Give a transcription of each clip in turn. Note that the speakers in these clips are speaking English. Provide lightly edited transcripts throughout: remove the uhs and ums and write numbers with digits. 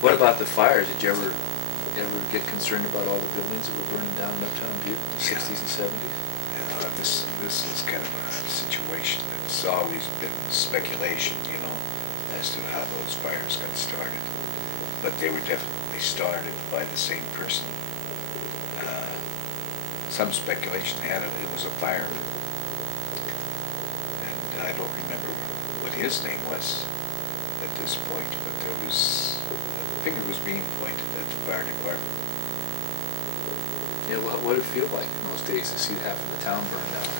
What about the fires? Did you ever get concerned about all the buildings that were burning down in uptown Butte in the Yeah. 60s and 70s? This is kind of a situation that's always been speculation, as to how those fires got started. But they were definitely started by the same person. Some speculation had it was a fireman. And I don't remember what his name was at this point, but a finger was being pointed at the fire department. Yeah, what did it feel like in those days to see half of the town burn down?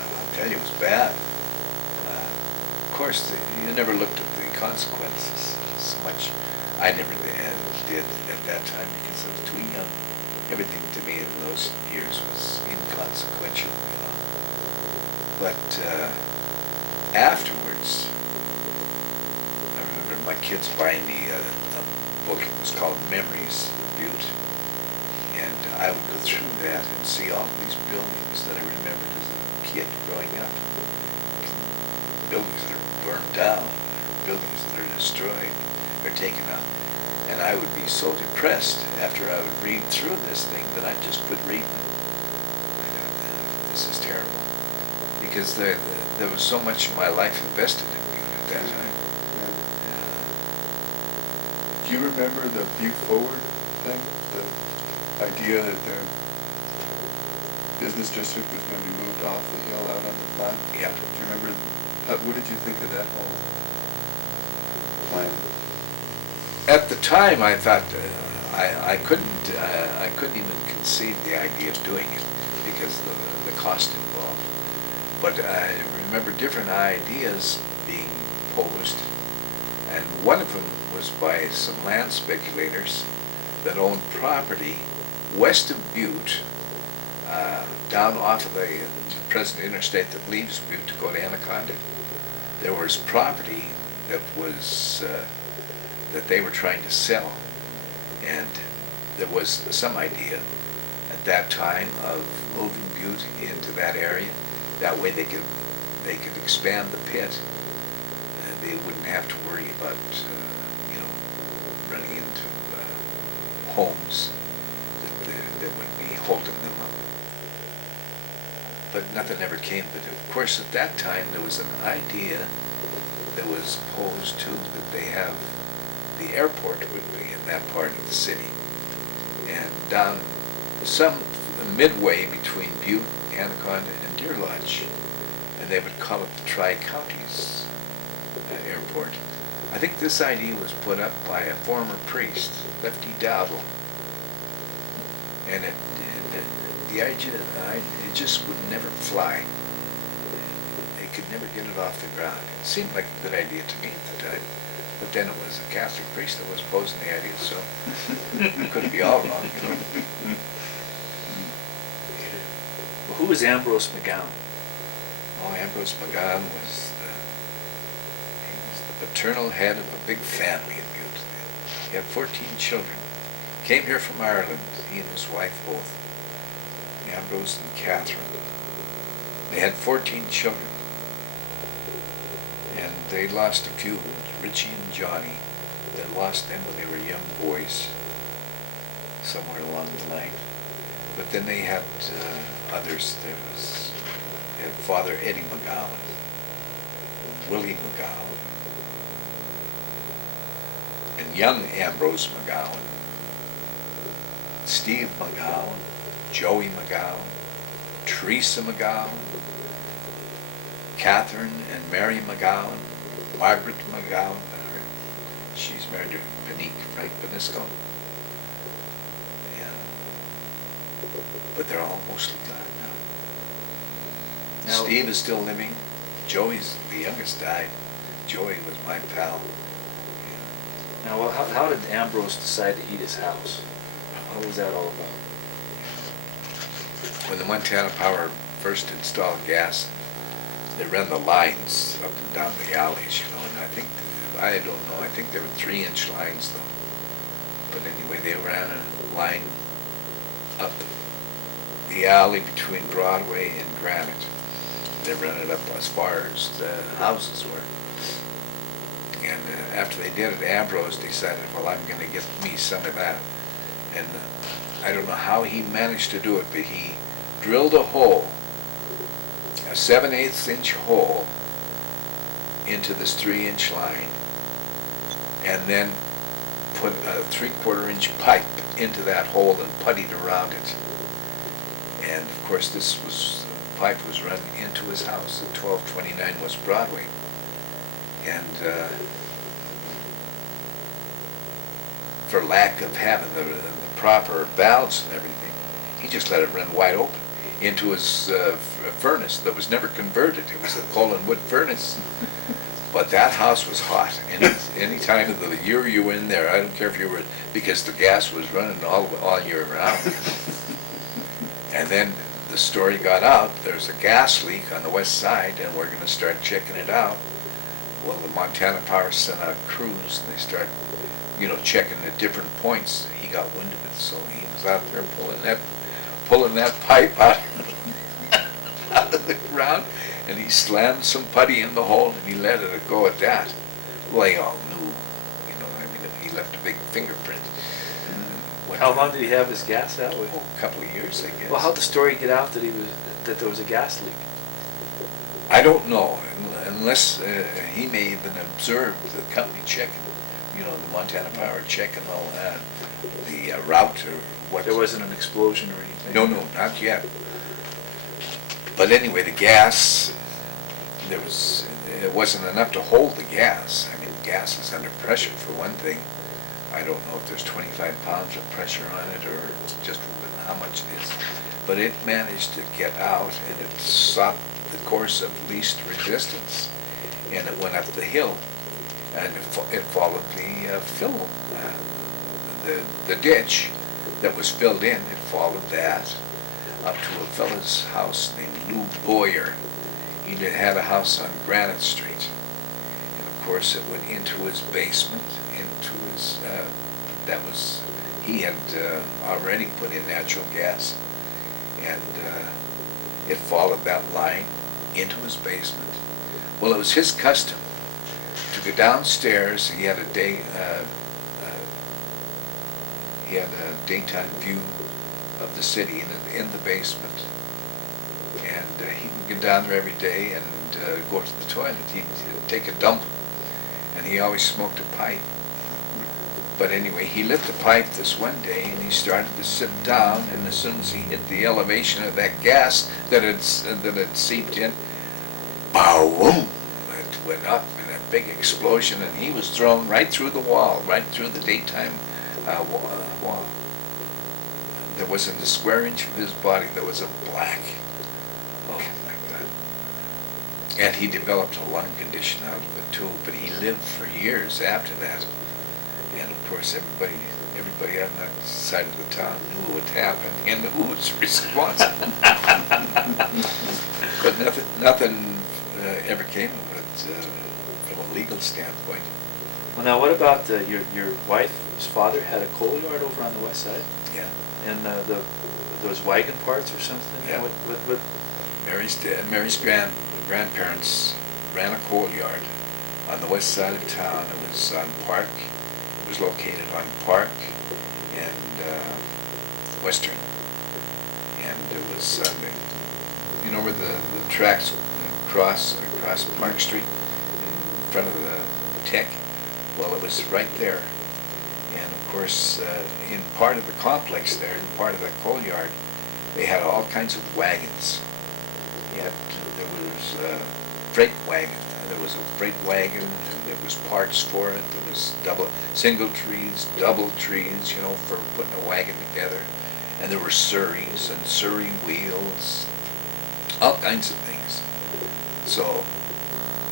I'll tell you, it was bad. Of course, you never looked at the consequences so much. I never did at that time because I was too young. Everything to me in those years was inconsequential, But afterwards, I remember my kids buying me a book. It was called Memories of Butte. And I would go through that and see all these buildings that I remembered as a kid growing up. Buildings that are burned down, buildings that are destroyed, or taken out. And I would be so depressed after I would read through this thing that I'd just quit reading. I thought, this is terrible. Because there was so much of my life invested in Butte at that time. Do you remember the Butte Forward thing? The idea that the business district was going to be moved off the hill out on the flat? Yeah. Do you remember, what did you think of that whole plan? At the time, I thought I couldn't even conceive the idea of doing it because of the cost involved. But I remember different ideas being posed, and one of them was by some land speculators that owned property west of Butte, down off of the present interstate that leaves Butte to go to Anaconda. There was property that was that they were trying to sell, and there was some idea at that time of moving Butte into that area. That way they could expand the pit, and they wouldn't have to worry about running into homes that would be holding them up. But nothing ever came of it. Of course, at that time there was an idea that was posed too that the airport would be in that part of the city, and down some midway between Butte, Anaconda, and Deer Lodge, and they would call it the Tri-Counties Airport. I think this idea was put up by a former priest, Lefty Dobb, and the idea it just would never fly. They could never get it off the ground. It seemed like a good idea to me at the time. But then it was a Catholic priest that was posing the idea, so it couldn't be all wrong, Well, who was Ambrose McGowan? Oh, Ambrose McGowan was the paternal head of a big family in Butte. He had 14 children. Came here from Ireland, he and his wife both, Ambrose and Catherine. They had 14 children, and they lost a few. Richie and Johnny, they lost them when they were young boys, somewhere along the line. But then they had others. They had Father Eddie McGowan, Willie McGowan, and young Ambrose McGowan, Steve McGowan, Joey McGowan, Teresa McGowan, Catherine and Mary McGowan, Margaret McGowan, she's married to Panique, right, Driscoll. Yeah. But they're all mostly gone now. Steve is still living. Joey's the youngest died. Joey was my pal. Yeah. Now, how did Ambrose decide to heat his house? What was that all about? When the Montana Power first installed gas, they ran the lines up and down the alleys, and I don't know, I think they were 3-inch lines though. But anyway, they ran a line up the alley between Broadway and Granite. They ran it up as far as the houses were. And after they did it, Ambrose decided, well, I'm gonna get me some of that. And I don't know how he managed to do it, but he drilled a hole, a 7/8 inch hole, into this 3-inch line, and then put a 3/4 inch pipe into that hole and puttied around it. And of course, the pipe was run into his house at 1229 West Broadway. And for lack of having the proper valves and everything, he just let it run wide open into his furnace that was never converted. It was a coal and wood furnace. But that house was hot. Any time of the year you were in there, I don't care if you were, because the gas was running all year round. And then the story got out, there's a gas leak on the west side, and we're going to start checking it out. Well, the Montana Power sent out crews, and they start, checking at different points. He got wind of it, so he was out there pulling that pipe out, out of the ground, and he slammed some putty in the hole, and he let it go at that. Well, they all knew, he left a big fingerprint. How long did he have his gas out with? Oh, a couple of years, I guess. Well, how'd the story get out that there was a gas leak? I don't know, unless he may even observed the company checking, the Montana Power checking all that, the route or what. There wasn't an explosion or anything? No, not yet. But anyway, the gas, it wasn't enough to hold the gas. I mean, gas is under pressure for one thing. I don't know if there's 25 pounds of pressure on it or just how much it is. But it managed to get out, and it sought the course of least resistance, and it went up the hill, and it followed the fill, the ditch that was filled in. It followed that up to a fellow's house named Lou Boyer. He had a house on Granite Street, and of course it went into his basement, he had already put in natural gas, and it followed that line into his basement. Well, it was his custom to go downstairs. He had a daytime view of the city in the basement, and he would get down there every day and go to the toilet. He'd take a dump, and he always smoked a pipe. But anyway, he lit the pipe this one day, and he started to sit down, and as soon as he hit the elevation of that gas that had seeped in, boom! It went up in a big explosion, and he was thrown right through the wall, right through the daytime wall. There wasn't a square inch of his body that was a black. Oh my God. And he developed a lung condition out of it too, but he lived for years after that. And of course, everybody on that side of the town knew what happened and who was responsible. But nothing ever came of it from a legal standpoint. Well, now what about your wife's father had a coal yard over on the west side? Yeah. And those wagon parts or something? Yeah. What? Mary's grandparents ran a coal yard on the west side of town. It was on Park. It was located on Park and Western, and it was where the tracks cross Park Street in front of the Tech. Well, it was right there, and of course, in part of the complex there, in part of that coal yard, they had all kinds of wagons. There was a freight wagon. There was a freight wagon, and there was parts for it. There was single trees, double trees, for putting a wagon together. And there were Surreys and Surrey wheels, all kinds of things. So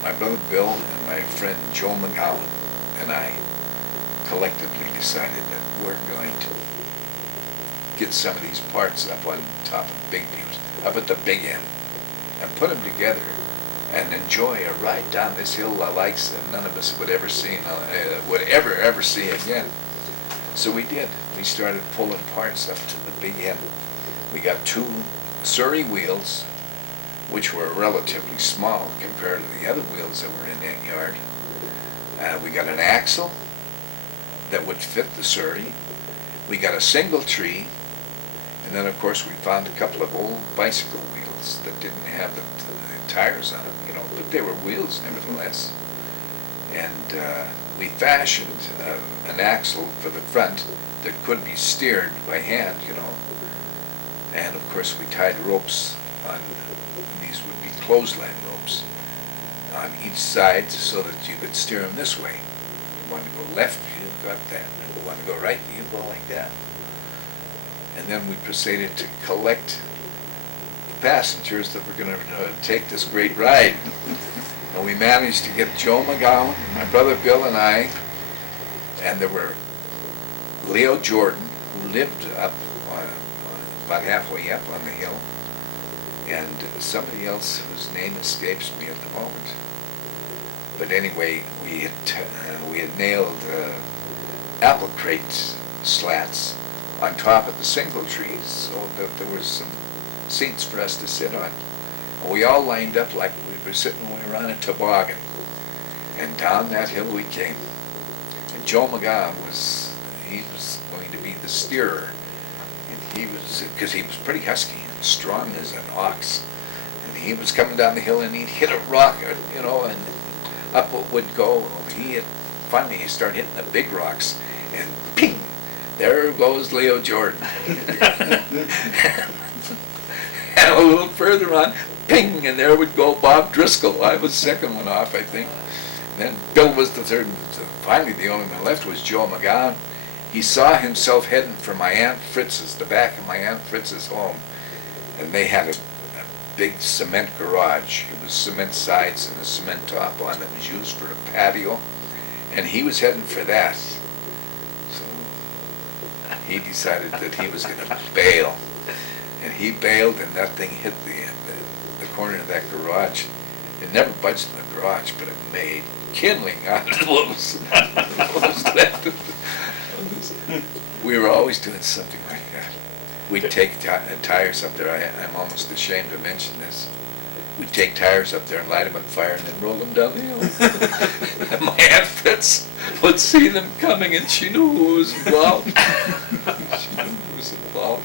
my brother Bill and my friend Joe McGowan and I collectively decided that we're going to get some of these parts up on top of Big Butte, up at the big end, and put them together and enjoy a ride down this hill the likes that none of us would ever see again. So we did. We started pulling parts up to the big end. We got 2 Surrey wheels, which were relatively small compared to the other wheels that were in that yard. We got an axle that would fit the Surrey. We got a single tree, and then of course we found a couple of old bicycle wheels that didn't have the tires on them, you know, but they were wheels nevertheless. And we fashioned an axle for the front that could be steered by hand, you know. And of course we tied ropes on, these would be clothesline ropes, on each side so that you could steer them this way. If you wanted to go left, you got that. If you wanted to go right, you go like that. And then we proceeded to collect the passengers that were going to take this great ride. And we managed to get Joe McGowan, my brother Bill and I, and there were Leo Jordan, who lived up about halfway up on the hill, and somebody else whose name escapes me at the moment. But anyway, we had nailed apple crate slats on top of the single trees so that there was some seats for us to sit on. And we all lined up like we were sitting when we were on a toboggan. And down that hill we came. And Joe McGowan was going to be the steerer. And he was, because he was pretty husky and strong as an ox. And he was coming down the hill and he'd hit a rock, you know, and up it would go. Finally he started hitting the big rocks, and ping! There goes Leo Jordan. And a little further on, ping! And there would go Bob Driscoll. I was second one off, I think. And then Bill was the third. Finally, the only one left was Joe McGowan. He saw himself heading for my Aunt Fritz's, the back of my Aunt Fritz's home. And they had a big cement garage. It was cement sides and a cement top on that was used for a patio. And he was heading for that. So he decided that he was going to bail. And he bailed, and that thing hit the corner of that garage. It never budged in the garage, but it made kindling out of those left. We were always doing something like that. We'd take tires up there. I'm almost ashamed to mention this. We'd take tires up there and light them on fire and then roll them down the hill. And my Aunt Fritz would see them coming, and she knew who was involved. She knew who was involved.